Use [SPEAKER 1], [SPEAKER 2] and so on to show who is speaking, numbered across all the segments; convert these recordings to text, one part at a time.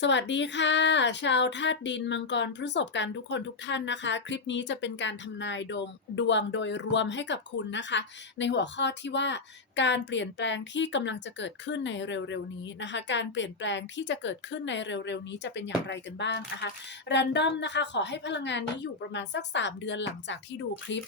[SPEAKER 1] สวัสดีค่ะ ชาวธาตุดินมังกรพฤษภกันทุกคนทุกท่านนะคะ คลิปนี้จะเป็นการทำนายดวงดวงโดยรวมให้กับคุณนะคะ ในหัวข้อที่ว่าการเปลี่ยนแปลงที่กำลังจะเกิดขึ้นในเร็วๆนี้นะคะ การเปลี่ยนแปลงที่จะเกิดขึ้นในเร็วๆนี้จะเป็นอย่างไรกันบ้างนะคะรันดอมนะคะ ขอให้พลังงานนี้อยู่ประมาณสัก 3 เดือนหลังจากที่ดูคลิป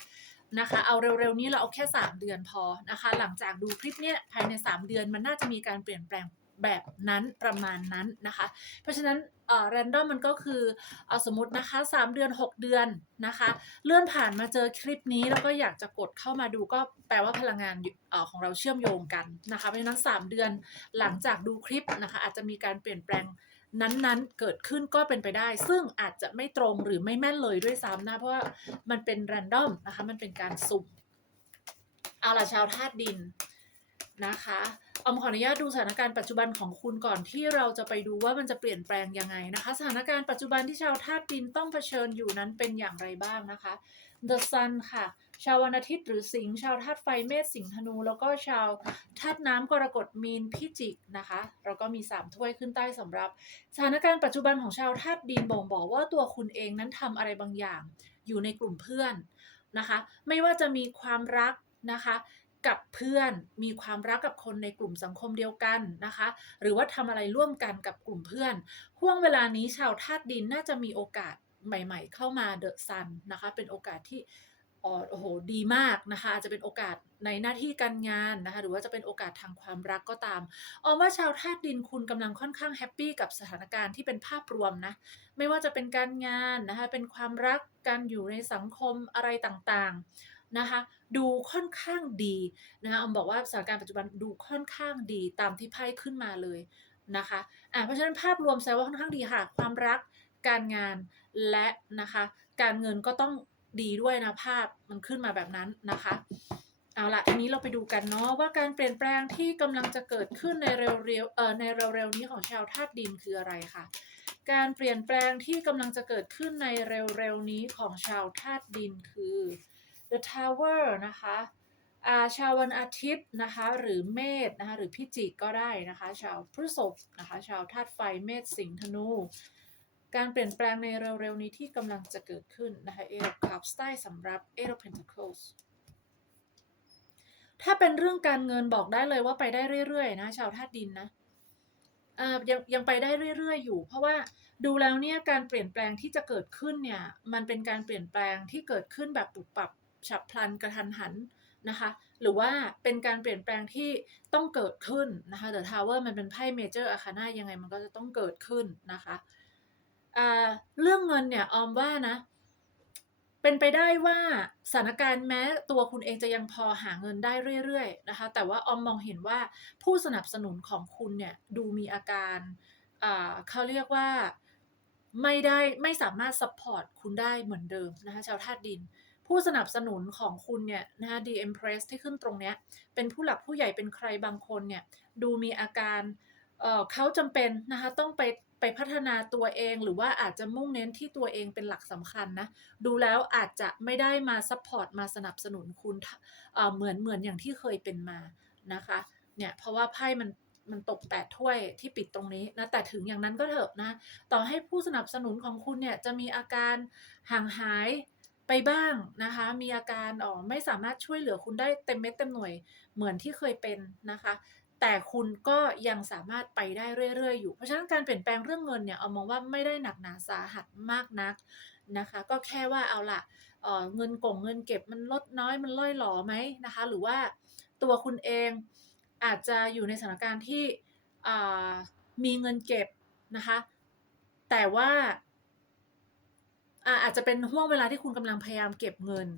[SPEAKER 1] นะคะเอาเร็วๆนี้เราเอาแค่ 3 เดือนพอนะคะ หลังจากดูคลิปเนี้ยภายใน 3 เดือนมันน่าจะมีการเปลี่ยนแปลง แบบนั้นประมาณนั้นนะคะ เพราะฉะนั้นเอ่อ r รนดอมมันก็คือเอาสมมตินะคะ 3 เดือน 6 เดือนนะคะ เลื่อนผ่านมาเจอคลิปนี้แล้วก็อยากจะกดเข้ามาดูก็แปลว่าพลังงานอยู่เอ่อของเราเชื่อมโยงกันนะคะเพราะฉะนั้น 3 เดือนหลังจากดูคลิปนะคะ อาจจะมีการเปลี่ยนแปลงนั้นๆ เกิดขึ้นก็เป็นไปได้ ซึ่งอาจจะไม่ตรงหรือไม่แม่นเลยด้วยซ้ำนะเพราะว่ามันเป็น r รนดอมนะคะมันเป็นการสุ่มเอาละชาวธาตุดิน นะคะอมขออนุญาตดูสถานการณ์ปัจจุบันของคุณก่อนที่เราจะไปดูว่ามันจะเปลี่ยนแปลงยังไงนะคะ สถานการณ์ปัจจุบันที่ชาวธาตุดินต้องเผชิญอยู่นั้นเป็นอย่างไรบ้างนะคะ The Sun ค่ะ ชาววันอาทิตย์หรือสิงห์ชาวธาตุไฟเมษสิงห์ธนู แล้วก็ชาวธาตุน้ำกรกฎมีนพิจิกนะคะแล้วก็มี 3 ถ้วยขึ้นใต้สำหรับ สถานการณ์ปัจจุบันของชาวธาตุดินบ่งบอกว่าตัวคุณเองนั้นทำอะไรบางอย่าง อยู่ในกลุ่มเพื่อนนะคะ ไม่ว่าจะมีความรักนะคะ กับเพื่อนมีความรักกับคนในกลุ่มสังคมเดียวกันนะคะ หรือว่าทำอะไรร่วมกันกับกลุ่มเพื่อนห่วงเวลานี้ชาวธาตุดินน่าจะมีโอกาสใหม่ ๆ เข้ามาเดอะซันนะคะ เป็นโอกาสที่อ๋อโอ้โหดีมากนะคะอาจจะเป็นโอกาสในหน้าที่การงานนะคะ หรือว่าจะเป็นโอกาสทางความรักก็ตามออมว่าชาวธาตุดินคุณกำลังค่อนข้างแฮปปี้กับสถานการณ์ที่เป็นภาพรวมนะ ไม่ว่าจะเป็นการงานนะคะ เป็นความรักการอยู่ในสังคมอะไรต่างๆ นะคะดูค่อนข้างดีนะคะออมบอกว่าสถานการณ์ปัจจุบันดูค่อนข้างดีตามที่ไพ่ขึ้นมาเลยนะคะอะเพราะฉะนั้นภาพรวมแสดงว่าค่อนข้างดีค่ะ ความรักการงานและนะคะการเงินก็ต้องดีด้วยนะภาพมันขึ้นมาแบบนั้นนะคะเอาละทีนี้เราไปดูกันเนาะว่าการเปลี่ยนแปลงที่กำลังจะเกิดขึ้นในเร็วๆเอ่อในเร็วๆนี้ของชาวธาตุดินคืออะไรคะการเปลี่ยนแปลงที่กำลังจะเกิดขึ้นในเร็วๆนี้ของชาวธาตุดินคือ The Tower นะคะอาชาววันอาทิตย์นะคะหรือเมษนะคะหรือพิจิกก็ได้นะคะชาวพฤษภนะคะชาวธาตุไฟเมษสิงห์ธนู การเปลี่ยนแปลงในเร็วๆนี้ที่กำลังจะเกิดขึ้นนะคะ Eight of Cups ใต้สำหรับ Eight of Pentacles ถ้าเป็นเรื่องการเงินบอกได้เลยว่าไปได้เรื่อยๆนะชาวธาตุดินนะยังยังไปได้เรื่อย ๆ อยู่ เพราะว่าดูแล้วเนี่ยการเปลี่ยนแปลงที่จะเกิดขึ้นเนี่ยมันเป็นการเปลี่ยนแปลงที่เกิดขึ้นแบบปุบปับ ฉับพลันกระทันหันนะคะหรือว่าเป็นการเปลี่ยนแปลงที่ต้องเกิดขึ้นนะคะ The Tower มันเป็นไพ่เมเจอร์อาคาน่ายังไงมันก็จะต้องเกิดขึ้นนะคะเรื่องเงินเนี่ยออมว่านะเป็นไปได้ว่าสถานการณ์แม้ตัวคุณเองจะยังพอหาเงินได้เรื่อยๆนะคะแต่ว่าออมมองเห็นว่าผู้สนับสนุนของคุณเนี่ยดูมีอาการเขาเรียกว่าไม่ได้ไม่สามารถซัพพอร์ตคุณได้เหมือนเดิมนะคะชาวธาตุดิน ผู้สนับสนุนของคุณเนี่ยนะคะ The Empress ที่ขึ้นตรงเนี้ยเป็นผู้หลักผู้ใหญ่เป็นใครบางคนเนี่ยดูมีอาการเเขาจำเป็นนะคะต้องไปไปพัฒนาตัวเองหรือว่าอาจจะมุ่งเน้นที่ตัวเองเป็นหลักสำคัญนะ ดูแล้วอาจจะไม่ได้มาซัพพอร์ตมาสนับสนุนคุณเเหมือนเหมือนอย่างที่เคยเป็นมานะคะเนี่ยเพราะว่าไพ่มันมันตกแปดถ้วยที่ปิดตรงนี้นะแต่ถึงอย่างนั้นก็เถอะนะ ต่อให้ผู้สนับสนุนของคุณเนี่ยจะมีอาการห่างหาย ไปบ้างนะคะ มีอาการอ๋อไม่สามารถช่วยเหลือคุณได้เต็มเม็ดเต็มหน่วยเหมือนที่เคยเป็นนะคะ แต่คุณก็ยังสามารถไปได้เรื่อยๆ อยู่ เพราะฉะนั้นการเปลี่ยนแปลงเรื่องเงินเนี่ยเอามองว่าไม่ได้หนักหนาสาหัสมากนักนะคะ ก็แค่ว่าเอาละเออเงินกงเงินเก็บมันลดน้อยมันล่อยหลอไหมนะคะ หรือว่าตัวคุณเองอาจจะอยู่ในสถานการณ์ที่มีเงินเก็บนะคะ แต่ว่า อ่าอาจจะเป็นห่วงเวลาที่คุณกำลังพยายามเก็บเงิน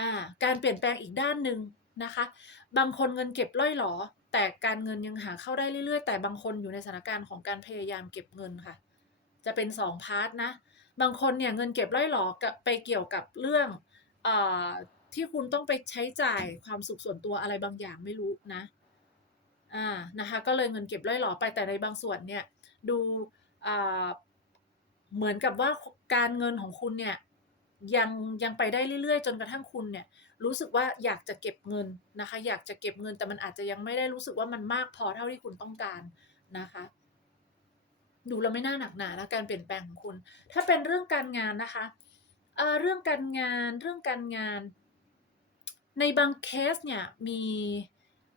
[SPEAKER 1] อ่าการเปลี่ยนแปลงอีกด้านหนึ่งนะคะ บางคนเงินเก็บล่อยหลอแต่การเงินยังหาเข้าได้เรื่อยๆ แต่บางคนอยู่ในสถานการณ์ของการพยายามเก็บเงินค่ะ จะเป็นสองพาร์ทนะ บางคนเนี่ยเงินเก็บล่อยหลอไปเกี่ยวกับเรื่องเอ่อที่คุณต้องไปใช้จ่ายความสุขส่วนตัวอะไรบางอย่างไม่รู้นะอ่านะคะ ก็เลยเงินเก็บล่อยหลอไปแต่ในบางส่วนเนี่ยดูอ่า เหมือนกับว่าการเงินของคุณเนี่ยยังยังไปได้เรื่อยๆ จนกระทั่งคุณเนี่ยรู้สึกว่าอยากจะเก็บเงินนะคะ อยากจะเก็บเงินแต่มันอาจจะยังไม่ได้รู้สึกว่ามันมากพอเท่าที่คุณต้องการนะคะ ดูแล้วไม่น่าหนักหนาแล้วการเปลี่ยนแปลงของคุณ ถ้าเป็นเรื่องการงานนะคะเเรื่องการงานเรื่องการงาน ในบางเคสเนี่ยมี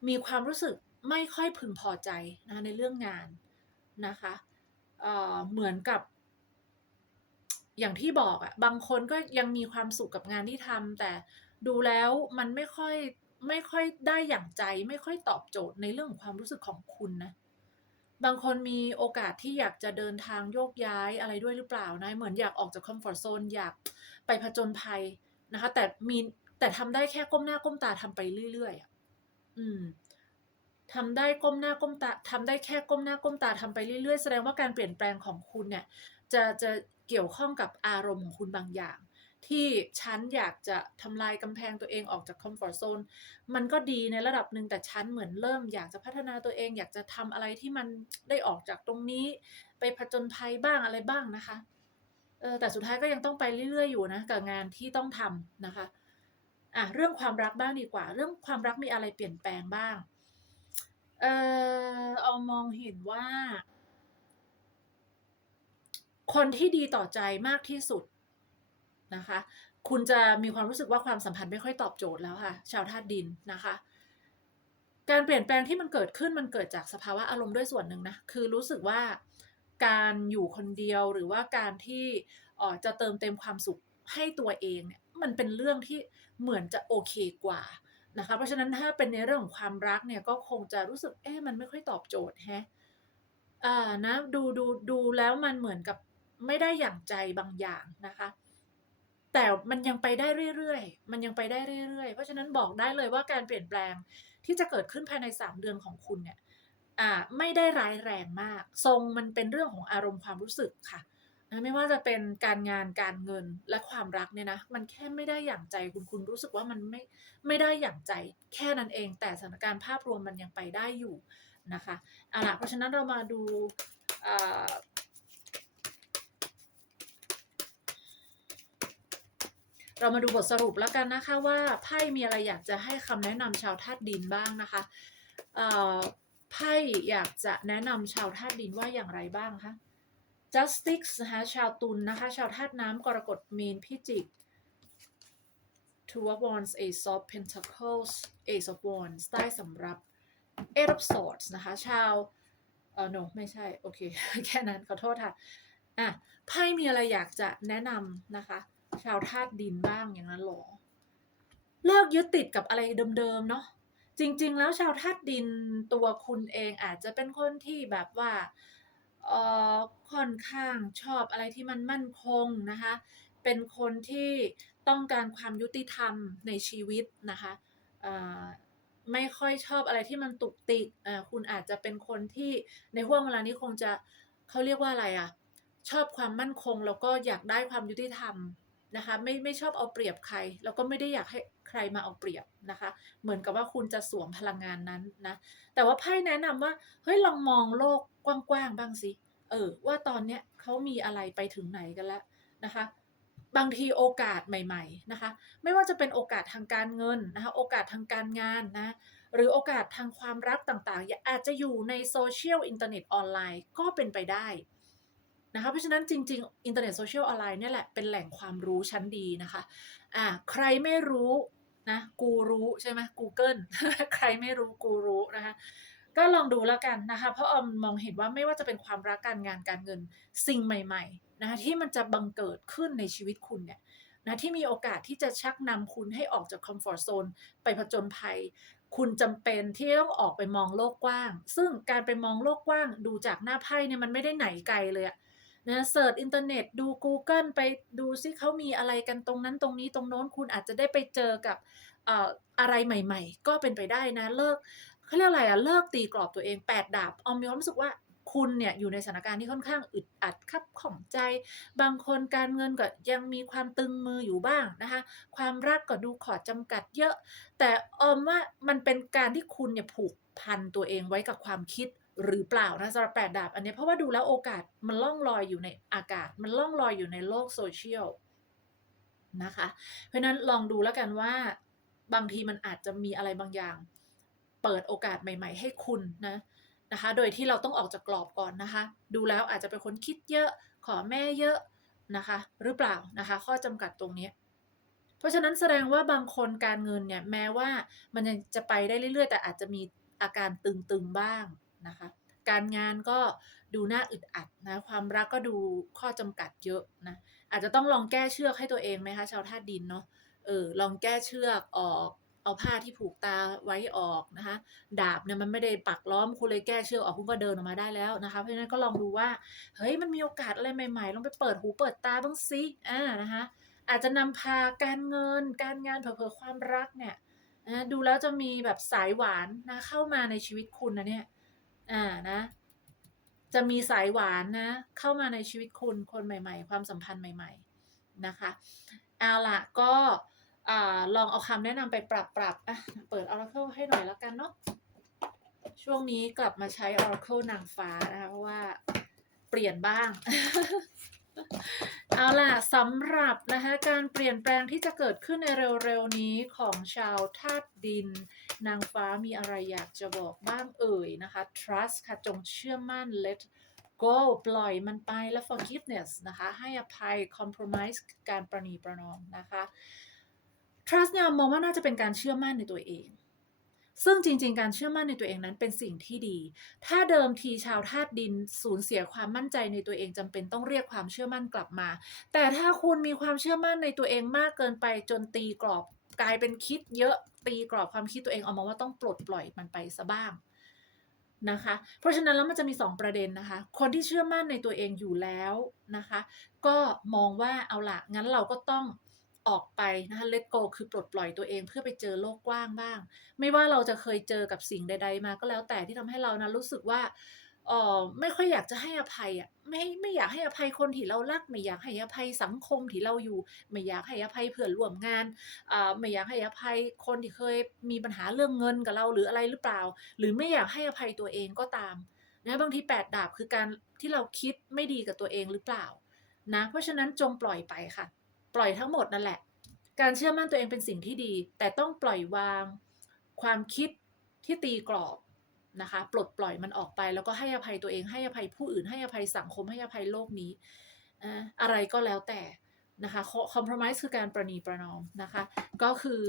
[SPEAKER 1] มีความรู้สึกไม่ค่อยพึงพอใจนะในเรื่องงานนะคะเเหมือนกับ อย่างที่บอกอะบางคนก็ยังมีความสุขกับงานที่ทำแต่ดูแล้วมันไม่ค่อยไม่ค่อยได้อย่างใจ ไม่ค่อยตอบโจทย์ในเรื่องของความรู้สึกของคุณนะบางคนมีโอกาสที่อยากจะเดินทางโยกย้ายอะไรด้วยหรือเปล่านะเหมือนอยากออกจากคอมฟอร์ z โซนอยากไปผจญภัยนะคะ แต่มีแต่ทำได้แค่ก้มหน้าก้มตาทำไปเรื่อยๆอะอืมทำได้ก้มหน้าก้มตาทำได้แค่ก้มหน้าก้มตาทำไปเรื่อยๆ แสดงว่าการเปลี่ยนแปลงของคุณเนี่ย จะจะ เกี่ยวข้องกับอารมณ์ของคุณบางอย่าง ที่ฉันอยากจะทำลายกำแพงตัวเองออกจากคอมฟอร์ z โซนมันก็ดีในระดับหนึ่งแต่ฉันเหมือนเริ่มอยากจะพัฒนาตัวเอง อยากจะทำอะไรที่มันได้ออกจากตรงนี้ ไปผจญภัยบ้างอะไรบ้างนะคะเออแต่สุดท้ายก็ยังต้องไปเรื่อยๆอยู่นะกับงานที่ต้องทำนะคะอะเรื่องความรักบ้างดีกว่า เรื่องความรักมีอะไรเปลี่ยนแปลงบ้างเออเอามองเห็นว่า คนที่ดีต่อใจมากที่สุดนะคะ คุณจะมีความรู้สึกว่าความสัมพันธ์ไม่ค่อยตอบโจทย์แล้วค่ะ ชาวธาตุดินนะคะ การเปลี่ยนแปลงที่มันเกิดขึ้นมันเกิดจากสภาวะอารมณ์ด้วยส่วนหนึ่งนะ คือรู้สึกว่าการอยู่คนเดียวหรือว่าการที่อ่อจะเติมเต็มความสุขให้ตัวเองเนี่ยมันเป็นเรื่องที่เหมือนจะโอเคกว่านะคะ เพราะฉะนั้นถ้าเป็นในเรื่องของความรักเนี่ยก็คงจะรู้สึกเอ๊ะมันไม่ค่อยตอบโจทย์แฮะอ่านะดูดูดูแล้วมันเหมือนกับ ไม่ได้อย่างใจบางอย่างนะคะ แต่มันยังไปได้เรื่อยๆ มันยังไปได้เรื่อยๆ เพราะฉะนั้นบอกได้เลยว่าการเปลี่ยนแปลงที่จะเกิดขึ้นภายใน 3 เดือนของคุณเนี่ยอ่าไม่ได้ร้ายแรงมาก ทรงมันเป็นเรื่องของอารมณ์ความรู้สึกค่ะนะไม่ว่าจะเป็นการงานการเงินและความรักเนี่ยนะมันแค่ไม่ได้อย่างใจคุณคุณรู้สึกว่ามันไม่ไม่ได้อย่างใจแค่นั้นเอง แต่สถานการณ์ภาพรวมมันยังไปได้อยู่นะคะเอาล่ะเพราะฉะนั้นเรามาดูอ่า เรามาดูบทสรุปแล้วกันนะคะว่าไพ่มีอะไรอยากจะให้คำแนะนำชาวธาตุดินบ้างนะคะไพ่อยากจะแนะนำชาวธาตุดินว่าอย่างไรบ้างคะ justice นะคะชาวตุลนนะคะ ชาวธาตุน้ำกรกฎมีนพิจิก two of wands ace of pentacles ace of wands ใต้สำรับ eight of swords นะคะ ชาวเออ no ไม่ใช่ โอเค แค่นั้นขอโทษค่ะ อะ ไพ่มีอะไรอยากจะแนะนำนะคะ ชาวธาตุดินบ้างอย่างนั้นหรอ เลิกยึดติดกับอะไรเดิมๆเนาะจริง ๆ แล้วชาวธาตุดินตัวคุณเองอาจจะเป็นคนที่แบบว่าเออค่อนข้างชอบอะไรที่มันมั่นคงนะคะ เป็นคนที่ต้องการความยุติธรรมในชีวิตนะคะไม่ค่อยชอบอะไรที่มันตุกติกคุณอาจจะเป็นคนที่ในห่วงเวลานี้คงจะเขาเรียกว่าอะไรอะ ชอบความมั่นคงแล้วก็อยากได้ความยุติธรรม นะคะไม่ไม่ชอบเอาเปรียบใคร แล้วก็ไม่ได้อยากให้ใครมาเอาเปรียบนะคะ เหมือนกับว่าคุณจะสวมพลังงานนั้นนะ แต่ว่าไพ่แนะนำว่าเฮ้ยลองมองโลกกว้างๆบ้างสิเออว่าตอนเนี้ยเขามีอะไรไปถึงไหนกันแล้วนะคะ บางทีโอกาสใหม่ ๆนะคะ ไม่ว่าจะเป็นโอกาสทางการเงินนะคะ โอกาสทางการงานนะหรือโอกาสทางความรักต่างๆ อาจจะอยู่ในโซเชียลอินเทอร์เน็ตออนไลน์ก็เป็นไปได้ นะคะเพราะฉะนั้นจริง ๆ อินเทอร์เน็ตโซเชียลออนไลน์เนี่ยแหละเป็นแหล่งความรู้ชั้นดีนะคะอ่าใครไม่รู้นะกูรู้ใช่ไหม Google ใครไม่รู้กูรู้นะคะก็ลองดูแล้วกันนะคะเพราะออมมองเห็นว่าไม่ว่าจะเป็นความรักการงานการเงินสิ่งใหม่ๆนะคะที่มันจะบังเกิดขึ้นในชีวิตคุณเนี่ยนะที่มีโอกาสที่จะชักนำคุณให้ออกจากคอมฟอร์ z โซนไปผจญภัย คุณจำเป็นที่ต้องออกไปมองโลกกว้าง ซึ่งการไปมองโลกกว้างดูจากหน้าไพ่เนี่ยมันไม่ได้ไหนไกลเลยอะ นะเสิร์ชอินเทอร์เน็ตดู Google ไปดูซิเขามีอะไรกันตรงนั้นตรงนี้ตรงโน้นคุณอาจจะได้ไปเจอกับเอ่ออะไรใหม่ ๆ ก็เป็นไปได้นะเลิกเขาเรียกอะไรอะเลิกตีกรอบตัวเองแปดดาบออมมีความรู้สึกว่าคุณเนี่ยอยู่ในสถานการณ์ที่ค่อนข้างอึดอัดคับข่องใจ บางคนการเงินก็ยังมีความตึงมืออยู่บ้างนะคะ ความรักก็ดูขอจำกัดเยอะ แต่ออมว่ามันเป็นการที่คุณเนี่ยผูกพันตัวเองไว้กับความคิด หรือเปล่านะสำหรับแปดดาบอันนี้เพราะว่าดูแล้วโอกาสมันล่องลอยอยู่ในอากาศ มันล่องลอยอยู่ในโลกโซเชียลนะคะ เพราะนั้นลองดูแล้วกันว่าบางทีมันอาจจะมีอะไรบางอย่าง เปิดโอกาสใหม่ ๆ ให้คุณนะนะคะ โดยที่เราต้องออกจากกรอบก่อนนะคะ ดูแล้วอาจจะเป็นคนคิดเยอะขอแม่เยอะนะคะ หรือเปล่านะคะ ข้อจำกัดตรงนี้ เพราะฉะนั้นแสดงว่าบางคนการเงินเนี่ยแม้ว่ามันจะไปได้เรื่อยๆ แต่อาจจะมีอาการตึงๆบ้าง นะคะ การงานก็ดูน่าอึดอัดนะ ความรักก็ดูข้อจำกัดเยอะนะ อาจจะต้องลองแก้เชือกให้ตัวเองไหมคะ ชาวธาตุดินเนาะ เออ ลองแก้เชือกออกเอาผ้าที่ผูกตาไว้ออกนะคะ ดาบเนี่ยมันไม่ได้ปักล้อมคุณเลยแก้เชือกออกคุณก็เดินออกมาได้แล้วนะคะ เพราะฉะนั้นก็ลองดูว่าเฮ้ยมันมีโอกาสอะไรใหม่ๆลองไปเปิดหูเปิดตาบ้างสิอ่านะคะอาจจะนำพาการเงิน การงานเผลอๆความรักเนี่ยดูแล้วจะมีแบบสายหวานนะเข้ามาในชีวิตคุณนะเนี่ย อ่านะ จะมีสายหวานนะ เข้ามาในชีวิตคุณคนใหม่ ๆ ความสัมพันธ์ใหม่ ๆนะคะเอาละก็อ่าลองเอาคำแนะนำไปปรับปรับอะเปิด Oracle ให้หน่อยแล้วกันเนาะช่วงนี้กลับมาใช้ Oracle นางฟ้านะคะ เพราะว่าเปลี่ยนบ้าง เอาล่ะสำหรับนะคะการเปลี่ยนแปลงที่จะเกิดขึ้นในเร็วๆนี้ของชาวธาตุดิน นางฟ้ามีอะไรอยากจะบอกบ้างเอ่ยนะคะ trust ค่ะจงเชื่อมั่น let go ปล่อยมันไปและ forgiveness นะคะ ให้อภัย compromise การประนีประนอมนะคะ trust เนี่ยมองว่าน่าจะเป็นการเชื่อมั่นในตัวเอง ซึ่งจริง ๆ การเชื่อมั่นในตัวเองนั้นเป็นสิ่งที่ดี ถ้าเดิมทีชาวธาตุดินสูญเสียความมั่นใจในตัวเองจำเป็นต้องเรียกความเชื่อมั่นกลับมา แต่ถ้าคุณมีความเชื่อมั่นในตัวเองมากเกินไปจนตีกรอบกลายเป็นคิดเยอะตีกรอบความคิดตัวเองออกมาว่าต้องปลดปล่อยมันไปซะบ้างนะคะ เพราะฉะนั้นแล้วมันจะมี 2 ประเด็นนะคะ คนที่เชื่อมั่นในตัวเองอยู่แล้วนะคะ ก็มองว่าเอาละงั้นเราก็ต้อง ออกไปนะคะ let go คือปลดปล่อยตัวเองเพื่อไปเจอโลกกว้างบ้าง ไม่ว่าเราจะเคยเจอกับสิ่งใด ๆ มาก็แล้วแต่ที่ทำให้เรานะรู้สึกว่าออไม่ค่อยอยากจะให้อภัยอะไม่ไม่อยากให้อภัยคนที่เรารัก ไม่อยากให้อภัยสังคมที่เราอยู่ ไม่อยากให้อภัยเพื่อนร่วมงานอ่าไม่อยากให้อภัยคนที่เคยมีปัญหาเรื่องเงินกับเราหรืออะไรหรือเปล่า หรือไม่อยากให้อภัยตัวเองก็ตามนะบางทีแปดดาบคือการที่เราคิดไม่ดีกับตัวเองหรือเปล่านะเพราะฉะนั้นจงปล่อยไปค่ะ ปล่อยทั้งหมดนั่นแหละ การเชื่อมั่นตัวเองเป็นสิ่งที่ดี แต่ต้องปล่อยวาง ความคิดที่ตีกรอบนะคะ ปลดปล่อยมันออกไป แล้วก็ให้อภัยตัวเอง ให้อภัยผู้อื่น ให้อภัยสังคม ให้อภัยโลกนี้ อะไรก็แล้วแต่นะคะคอม p r o m i s e คือการประนีประนอมนะคะ ก็คือ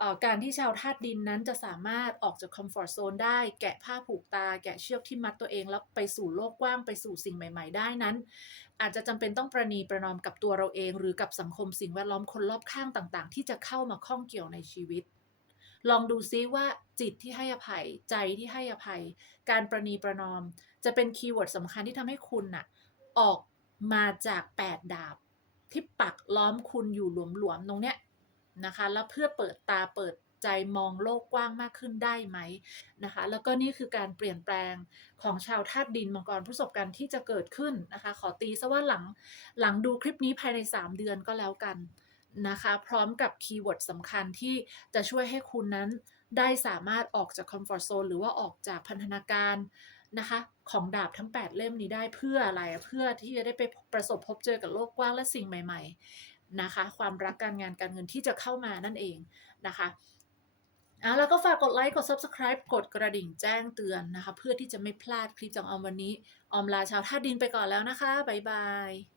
[SPEAKER 1] อการที่ชาวธาตุดินนั้นจะสามารถออกจากคอมฟอร์ z โซนได้ แกะผ้าผูกตา แกะเชือกที่มัดตัวเอง แล้วไปสู่โลกกว้าง ไปสู่สิ่งใหม่ ๆ ได้นั้น อาจจะจำเป็นต้องประนีประนอมกับตัวเราเอง หรือกับสังคมสิ่งแวดล้อมคนรอบข้างต่างๆ ที่จะเข้ามาข้องเกี่ยวในชีวิต ลองดูซิว่าจิตที่ให้อภัย ใจที่ให้อภัย การประนีประนอม จะเป็นคีย์เวิร์ดสำคัญที่ทำให้คุณน่ะออกมาจาก 8 ดาบ ที่ปักล้อมคุณอยู่หลวมๆตรงเนี้ยนะคะ แล้วเพื่อเปิดตาเปิด ใจมองโลกกว้างมากขึ้นได้ไหมนะคะ แล้วก็นี่คือการเปลี่ยนแปลงของชาวธาตุดินมังกรประสบการณ์ที่จะเกิดขึ้นนะคะ ขอตีซะว่าหลังหลังดูคลิปนี้ภายใน 3 เดือนก็แล้วกันนะคะ พร้อมกับคีย์เวิร์ดสำคัญที่จะช่วยให้คุณนั้นได้สามารถออกจากคอมฟอร์ z โซนหรือว่าออกจากพันธนาการนะคะของดาบทั้ง 8 เล่มนี้ได้เพื่ออะไรเพื่อที่จะได้ไปประสบพบเจอกับโลกกว้างและสิ่งใหม่ ๆ นะคะ ความรักการงานการเงินที่จะเข้ามานั่นเองนะคะ อะแล้วก็ฝากกดไลค์กด Subscribe กดกระดิ่งแจ้งเตือนนะคะ เพื่อที่จะไม่พลาดคลิปจากออมวันนี้ ออมลาชาวท่าดินไปก่อนแล้วนะคะ บ๊ายบาย